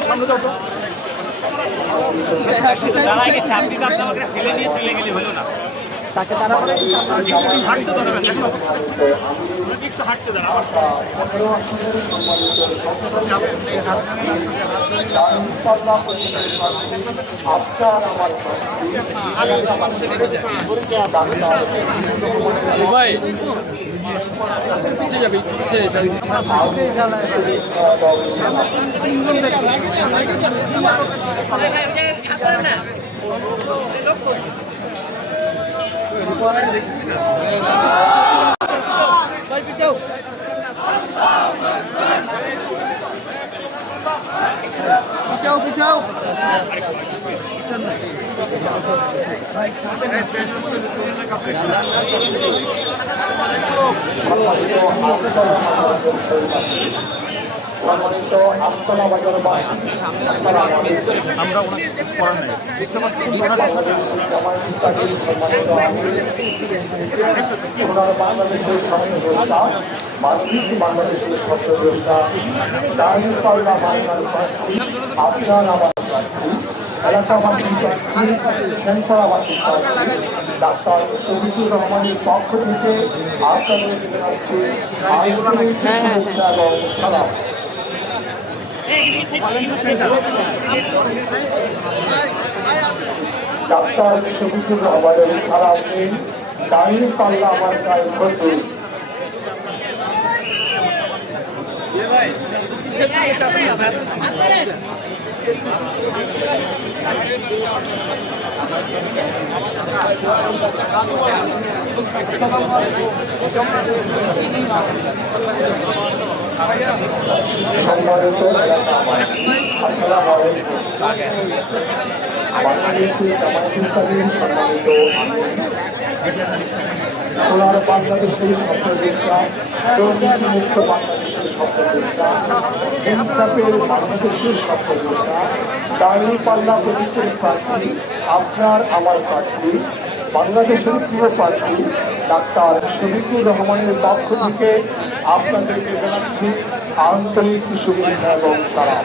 সামনে যাও তো। কাটতে আমাকে ফেলে নিয়ে চলে গেলে হলো না। তাকে তারা। ভাই পিছিয়ে যাবে পিছিয়ে যাবে। পিছাও পিছাও সম্মানিত আমতলা বাজার আপনারা আমরা বাংলাদেশের স্বাধীনতা বাংলাদেশ বাংলাদেশের স্বাধীনতা দাঁড়িয়ে পাল্লা বাংলার প্রার্থী আপনার আমার প্রার্থী এলাকাবাসী প্রার্থী সেনপাড়াবাসী প্রার্থী ডাক্তার শহীদুর রহমানের পক্ষ থেকে আপনাদের জানাচ্ছি আন্তরিক শুভেচ্ছা এবং সালাম ডাক্তার শফিকুর রহমানের সালাম নেই। দাঁড়িয়ে পাল্লা আমার গায়ে বন্ধু সম্মানিত আসসালামু আলাইকুম বাংলাদেশের জামায়াত ইসলামীর সম্মানিত সোনার বাংলাদেশের মুক্ত বাংলাদেশের পাল্লা প্রার্থী আপনার, আমার প্রার্থী বাংলাদেশের প্রিয় প্রার্থী ডাক্তার শফিকুর রহমানের পক্ষ থেকে আপনাদেরকে জানাচ্ছি আন্তরিক শুভেচ্ছা এবং সালাম।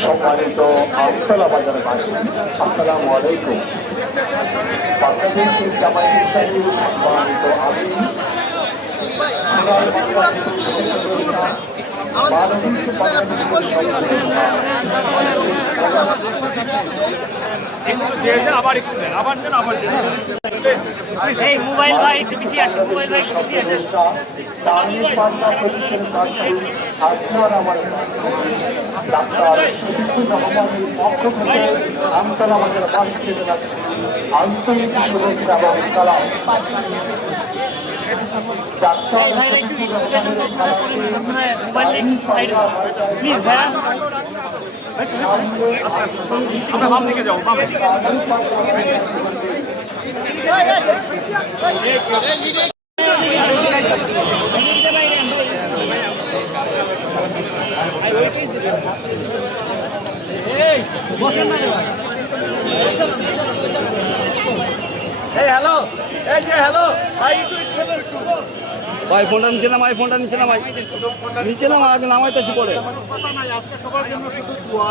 সম্মানিত আমতলা বাজারবাসী আসসালামু আলাইকুম। বাংলাদেশের জামাই ইসলামী সম্মানিত আবার আবার এই মোবাইল ভাই, একটু পিছিয়ে আসেন, মোবাইল ভাই, একটু পিছিয়ে আসেন। দাঁড়িয়ে পাল্লা পরীক্ষার প্রার্থী আপনার আমার ডাক্তার শফিকুর রহমানের পক্ষ থেকে আমতলা বাজার বাসীকে জানাচ্ছি আন্তরিক শুভেচ্ছা এবং সালাম ডাক্তার শফিকুর রহমানের প্রার্থী মোবাইল একটু সাইডে প্লিজ ভাইয়া আমরা বাম দিকে যাব বাম ভাই ফোনটা নিচে নামাই ফোনটা নিচে নামাই। নিচে নামা আগে নামাইতেছি পরে। আজকে সবার জন্য শুধু দোয়া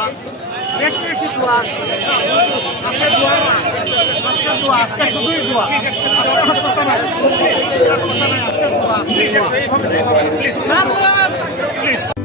বেশি বেশি দোয়া আজকে দোয়া না আজকে দোয়া আজকে শুধুই দোয়া আজকে কথা নাই কথা নাই আজকে দোয়া আজকে দোয়া